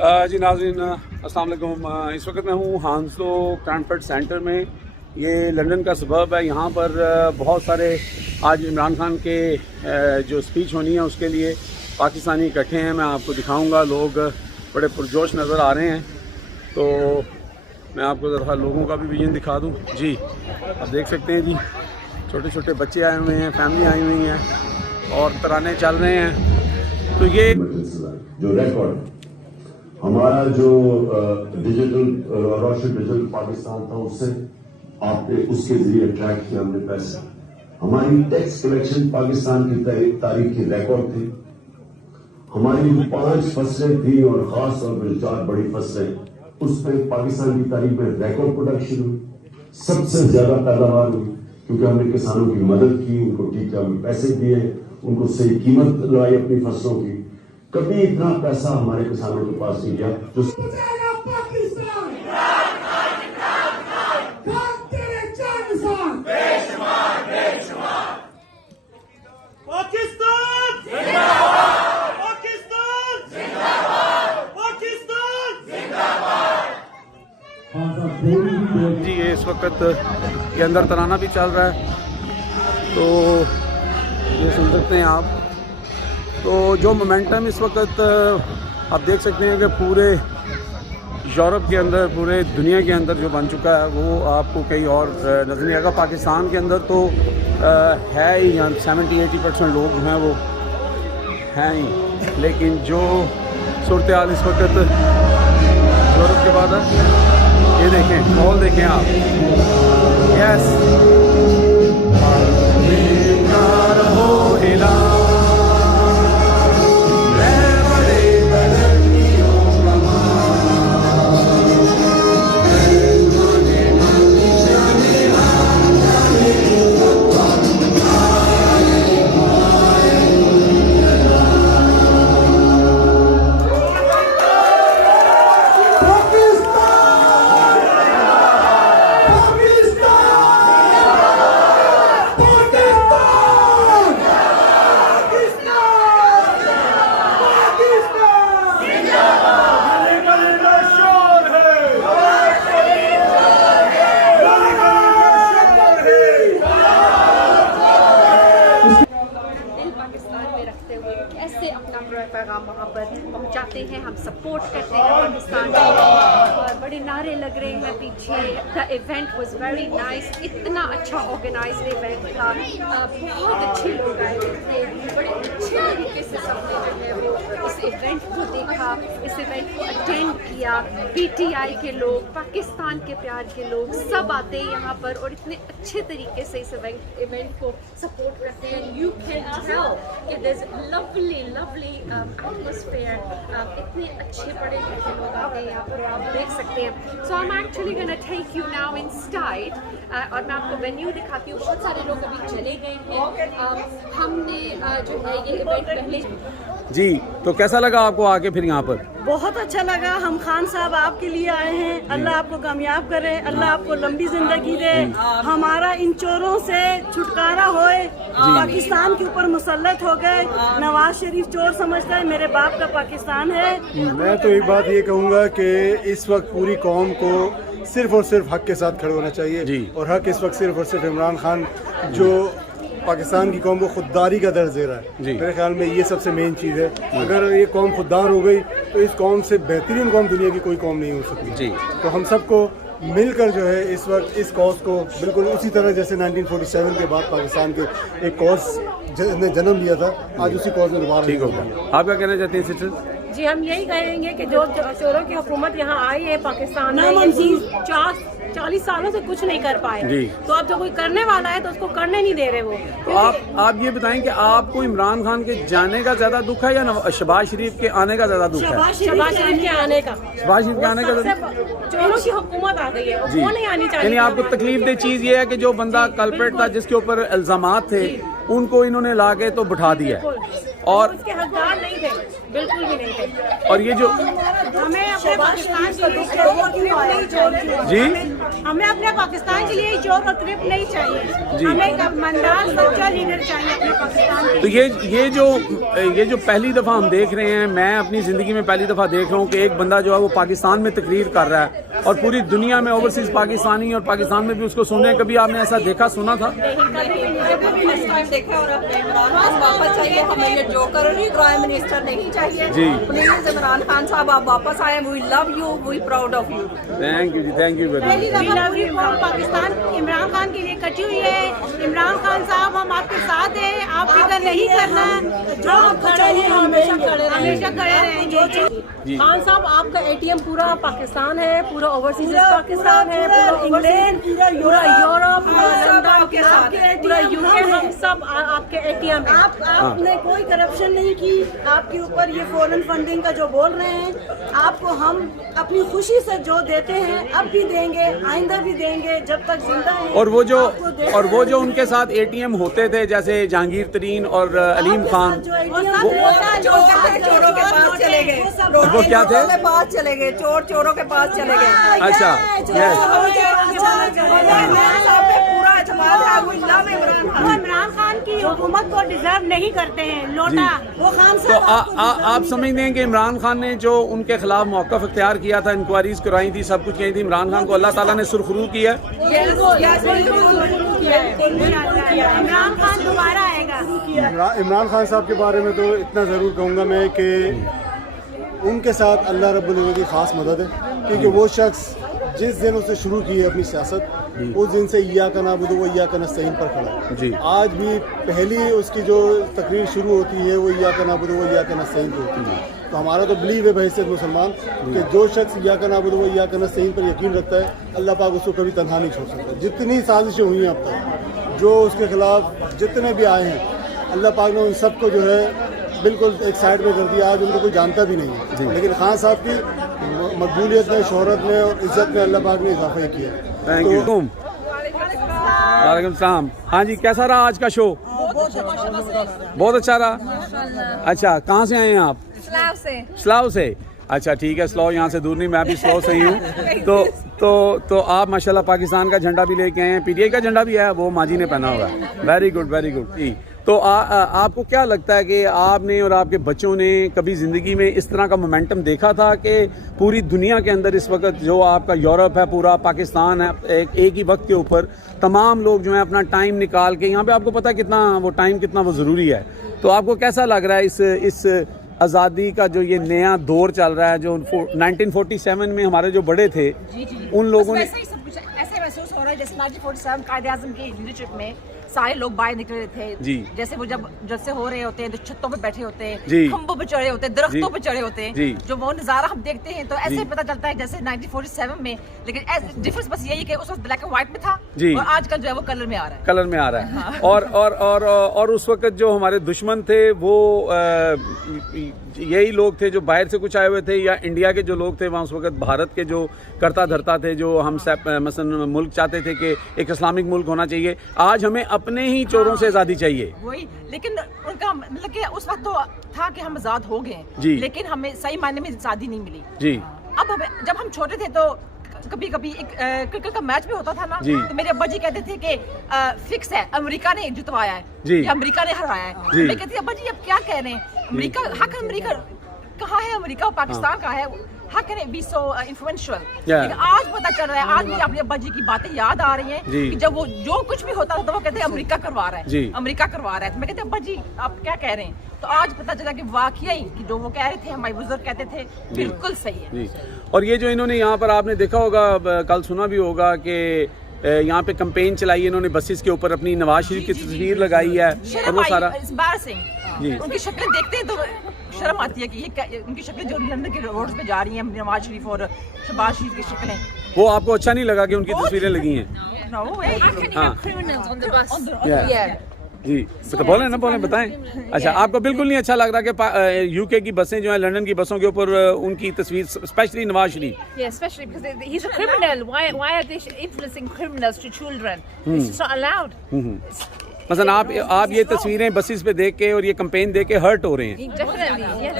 जी नाज़रीन अस्सलाम वालेकुम। इस वक्त मैं हूँ हांसलो क्रैनफोर्ड सेंटर में। ये लंदन का सबर्ब है। यहाँ पर बहुत सारे आज इमरान खान के जो स्पीच होनी है उसके लिए पाकिस्तानी इकट्ठे हैं। मैं आपको दिखाऊंगा, लोग बड़े पुरजोश नज़र आ रहे हैं। तो मैं आपको ज़रा लोगों का भी विजन दिखा दूँ। जी आप देख सकते हैं जी, छोटे छोटे बच्चे आए हुए हैं, फैमिली आई हुई हैं और तराने चल रहे हैं। तो ये जो रिकॉर्ड हमारा जो डिजिटल रोशन डिजिटल पाकिस्तान था, उससे आपने उसके जरिए अट्रैक्ट किया हमने पैसा। हमारी टैक्स कलेक्शन पाकिस्तान की तारीख की रिकॉर्ड थी। हमारी जो 5 फसलें थी और खास तौर पर 4 बड़ी फसलें, उसमें पाकिस्तान की तारीख में रिकॉर्ड प्रोडक्शन हुई, सबसे ज्यादा पैदावार हुई, क्योंकि हमने किसानों की मदद की, उनको ठीक टाइम पैसे दिए, उनको सही कीमत लाई अपनी फसलों की। कभी इतना पैसा हमारे किसानों के पास नहीं गया जो जी ये इस वक्त के अंदर तराना भी चल रहा है, तो ये सुन सकते हैं आप। तो जो मोमेंटम इस वक्त आप देख सकते हैं कि पूरे यूरोप के अंदर, पूरे दुनिया के अंदर जो बन चुका है वो आपको कहीं और नज़र नहीं आएगा। पाकिस्तान के अंदर तो है ही, यहाँ 70-80% लोग जो हैं वो हैं ही, लेकिन जो सूरत हाल इस वक्त यूरोप के बाद ये देखें, माहौल देखें आप। यस पैगाम वहाँ पर पहुँचाते हैं। हम सपोर्ट करते हैं पाकिस्तान को और बड़े नारे लग रहे हैं पीछे। The event was very nice, इतना अच्छा ऑर्गेनाइज्ड इवेंट था, बहुत अच्छे लोग आए हुए थे, बड़े अच्छे तरीके से सबने जो है वो इस इवेंट को देखा, इस इवेंट को अटेंड किया। PTI के लोग, पाकिस्तान के प्यार के लोग सब आते हैं यहाँ पर और इतने अच्छे तरीके से इस इवेंट को सपोर्ट करते हैं। यू कैन टेल कि देयर इज लवली एटमॉस्फेयर, इतने अच्छे बड़े अच्छे लोग आते हैं यहाँ पर, आप देख सकते हैं। So I am actually gonna take you now inside और मैं आपको वेन्यू दिखाती हूँ। बहुत सारे लोग अभी चले गए हैं। हमने जो है ये इवेंट पहले जी, तो कैसा लगा आपको आके फिर यहाँ पर? बहुत अच्छा लगा। हम खान साहब आपके लिए आए हैं, अल्लाह आपको कामयाब करे, अल्लाह आपको लंबी जिंदगी दे, हमारा इन चोरों से छुटकारा होए, पाकिस्तान के ऊपर मुसल्लत हो गए। नवाज शरीफ चोर समझता है, मेरे बाप का पाकिस्तान है। मैं तो एक बात ये कहूँगा कि इस वक्त पूरी कौम को सिर्फ और सिर्फ हक के साथ खड़े होना चाहिए, और हक इस वक्त सिर्फ और सिर्फ इमरान खान जो पाकिस्तान की कौम को खुददारी का दर्ज दे रहा है। मेरे ख्याल में ये सबसे मेन चीज़ है। अगर ये कौम खुददार हो गई तो इस कौम से बेहतरीन कौम दुनिया की कोई कौम नहीं हो सकती। तो हम सबको मिलकर जो है इस वक्त इस कॉज को बिल्कुल उसी तरह जैसे 1947 के बाद पाकिस्तान के एक कॉज ने जन्म लिया था, आज उसी कॉज में दोबारा ठीक होगा। आप क्या कहना चाहते हैं सिस्टर? जी हम यही कहेंगे कि जो चोरों की हुकूमत यहाँ आई है पाकिस्तान में, 40 सालों से कुछ नहीं कर पाए, तो अब जो कोई करने वाला है तो उसको करने नहीं दे रहे वो। तो आप ये बताएं कि आपको इमरान खान के जाने का ज्यादा दुख है या शहबाज शरीफ के आने का ज्यादा दुख है? शहबाज शरीफ के आने का। शहबाज शरीफ के आने का चोरों की हुकूमत आ गई है, वो नहीं आनी चाहिए। यानी आपको तकलीफ दे चीज ये है कि जो बंदा कल्प्रेट था, जिसके ऊपर इल्जामात थे, उनको इन्होंने लाके तो बिठा दिया और उसके हकदार नहीं थे, बिल्कुल भी नहीं थे। और ये जो हमें अपने पाकिस्तान की जी हमें अपने पाकिस्तान के लिए चोर और क्रिप नहीं चाहिए, हमें एक ईमानदार सच्चा लीडर चाहिए अपने पाकिस्तान के तो लिए। ये जो पहली दफ़ा हम देख रहे हैं, मैं अपनी ज़िंदगी में पहली दफ़ा देख रहा हूँ कि एक बंदा जो है वो पाकिस्तान में तकरीर कर रहा है और पूरी दुनिया में ओवरसीज़ पाकिस्तानी और पाकिस्तान में भी उसको सुन रहे हैं। कभी आपने ऐसा देखा सुना था? देखा और इमरान खान वापस चाहिए, हमें ये जोकर प्राइम मिनिस्टर नहीं चाहिए जी। प्लीज इमरान खान साहब आप वापस आए, we love you, we proud of you. Thank you जी, थैंक यू वेरी पहली मच। दफा पूरी कौम पाकिस्तान इमरान खान के लिए कटी हुई है। इमरान खान साहब हम आपके साथ हैं, आप फिक्र नहीं करना, जो हम खड़े हैं हमेशा खड़े रहेंगे। खान साहब आपका एटीएम पूरा पाकिस्तान है, पूरा ओवरसीज पाकिस्तान है, पूरा इंग्लैंड, पूरा यूरोप, पूरा लंदन के साथ, पूरा यूके, हम सब आपके एटीएम है। आपने कोई करप्शन नहीं की, आपके ऊपर ये फॉरेन फंडिंग का जो बोल रहे हैं, आपको हम अपनी खुशी से जो देते हैं अब भी देंगे, आइंदा भी देंगे जब तक जिंदा हैं। और वो जो उनके साथ एटीएम होते थे जैसे जहांगीर तरीन और अलीम खान, चोरों के पास चले गए, वो क्या थे? के पास चले गए, चोरों के पास चले गए। अच्छा, यस। पूरा एतमाद है, वी लव इमरान खान। वो इमरान खान की हुकूमत को डिजर्व नहीं करते हैं, लोटा वो खान तो आप समझते हैं कि इमरान खान ने जो उनके खिलाफ मौक़िफ़ इख्तियार किया था, इंक्वायरीज कराई थी, सब कुछ की थी, इमरान खान को अल्लाह ताला ने सुरखरू किया है। इमरान खान दोबारा आएगा। इमरान खान साहब के बारे में तो इतना ज़रूर कहूँगा मैं कि उनके साथ अल्लाह रब्बुल इज़्ज़त की ख़ास मदद है, क्योंकि वो शख्स जिस दिन उसने शुरू की है अपनी सियासत, उस दिन से इय्याका नअबुदु व इय्याका नस्तईन पर खड़ा है। जी। आज भी पहली उसकी जो तकरीर शुरू होती है वो इय्याका नअबुदु व इय्याका नस्तईन पर होती है। तो हमारा तो बिलीव है बहैसियत मुसलमान कि जो शख्स इय्याका नअबुदु व इय्याका नस्तईन पर यकीन रखता है, अल्लाह पाक उसको कभी तन्हा नहीं छोड़ सकता। जितनी साजिशें हुई हैं अब तक, जो उसके खिलाफ जितने भी आए हैं, अल्लाह पाक ने उन सबको जो है बिल्कुल एक साइड पे कर दिया। आज उनको कोई जानता भी नहीं है, लेकिन खान साहब की मकबूलियत में, शोहरत में और इज्जत में अल्लाह पाक ने इजाफा किया है। Thank you. वालेकुम सलाम। हाँ जी, कैसा रहा आज का शो? बहुत अच्छा रहा। अच्छा, कहाँ से आए हैं आप? स्लाव से। अच्छा ठीक है, स्लाव यहाँ से दूर नहीं, मैं भी स्लाव से ही हूँ। तो आप माशाल्लाह पाकिस्तान का झंडा भी लेके आए हैं, पीटीआई का झंडा भी है, वो माजी ने पहना हुआ है। Very good, very good. तो आपको क्या लगता है कि आपने और आपके बच्चों ने कभी ज़िंदगी में इस तरह का मोमेंटम देखा था कि पूरी दुनिया के अंदर इस वक्त जो आपका यूरोप है, पूरा पाकिस्तान है, एक ही वक्त के ऊपर तमाम लोग जो हैं अपना टाइम निकाल के यहाँ पे, आपको पता है कितना वो टाइम कितना वो ज़रूरी है। तो आपको कैसा लग रहा है इस आज़ादी का जो ये नया दौर चल रहा है, जो 1947 में हमारे जो बड़े थे उन लोगों ने ऐसे महसूस हो रहा है जैसे 1947 कायदे-ए-आज़म की लीडरशिप में सारे लोग बाहर निकले थे जी। जैसे वो जैसे हो रहे होते हैं, तो छतों पे बैठे होते हैं, जी। खंभों पे चढ़े होते हैं, दरख्तों पे चढ़े होते जी। हैं, जो वो नज़ारा हम देखते हैं तो ऐसे पता चलता है जैसे 1947 में। लेकिन डिफरेंस बस यही कि उस वक्त ब्लैक एंड व्हाइट में था जी। और आजकल जो है वो कलर में आ रहा है। कलर में आ रहा है। और उस वक्त जो हमारे दुश्मन थे वो यही लोग थे जो बाहर से कुछ आए हुए थे, या इंडिया के जो लोग थे वहाँ उस वक्त भारत के जो करता धरता थे, जो हम मसलन मुल्क चाहते थे कि एक इस्लामिक मुल्क होना चाहिए। आज हमें अपने ही चोरों से आज़ादी चाहिए। वही, लेकिन उनका मतलब कि उस वक्त तो था कि हम आज़ाद हो गए, जी। लेकिन हमें सही मायने में आज़ादी नहीं मिली जी। अब जब हम छोटे थे तो कभी कभी एक क्रिकेट का मैच भी होता था ना, तो मेरे अब्बा जी कहते थे कि फिक्स है, अमेरिका ने जितवाया है जी। या अमेरिका ने हराया है। मैं कहती अब्बा जी अब क्या कह रहे हैं, अमेरिका अमेरिका कहाँ है, अमेरिका और पाकिस्तान कहाँ है, how can it be so influential? लेकिन आज पता चल रहा है, आज भी अपने अब्बा जी की बातें याद आ रही हैं कि जब वो जो कुछ भी होता था तो वो कहते हैं अमेरिका करवा रहा है, अमेरिका करवा रहा है। तो मैं कहती अब्बा जी आप क्या कह रहे हैं, तो आज पता चला कि वाकई कि जो वो कह रहे थे, हमारे बुजुर्ग कहते थे, बिल्कुल सही है। और ये जो इन्होंने यहाँ पर आपने देखा होगा, कल सुना भी होगा कि यहाँ पे कैंपेन चलाई है इन्होंने, बसेस के ऊपर अपनी नवाज शरीफ की तस्वीर लगाई है और वो सारा उनकी शक्लें देखते हैं तो शर्म आती है कि ये उनकी शक्लें जो लंदन के रोड्स पे जा रही हैं, नवाज शरीफ और शहबाज शरीफ की शक्लें। वो आपको अच्छा नहीं लगा कि उनकी तस्वीरें लगी हैं? जी तो बोले ना, बोले बताएं। अच्छा, आपको बिल्कुल नहीं अच्छा लग रहा कि यूके की बसें जो हैं, लंदन की बसों के ऊपर उनकी तस्वीर, specially Nawaz Sharif? Yeah, especially because he's a criminal. Why are they influencing criminals to children? This is not allowed. मसलन आप ये तस्वीरें बसेस पे देख के और ये कैंपेन देख के हर्ट हो रहे हैं? Definitely, yes.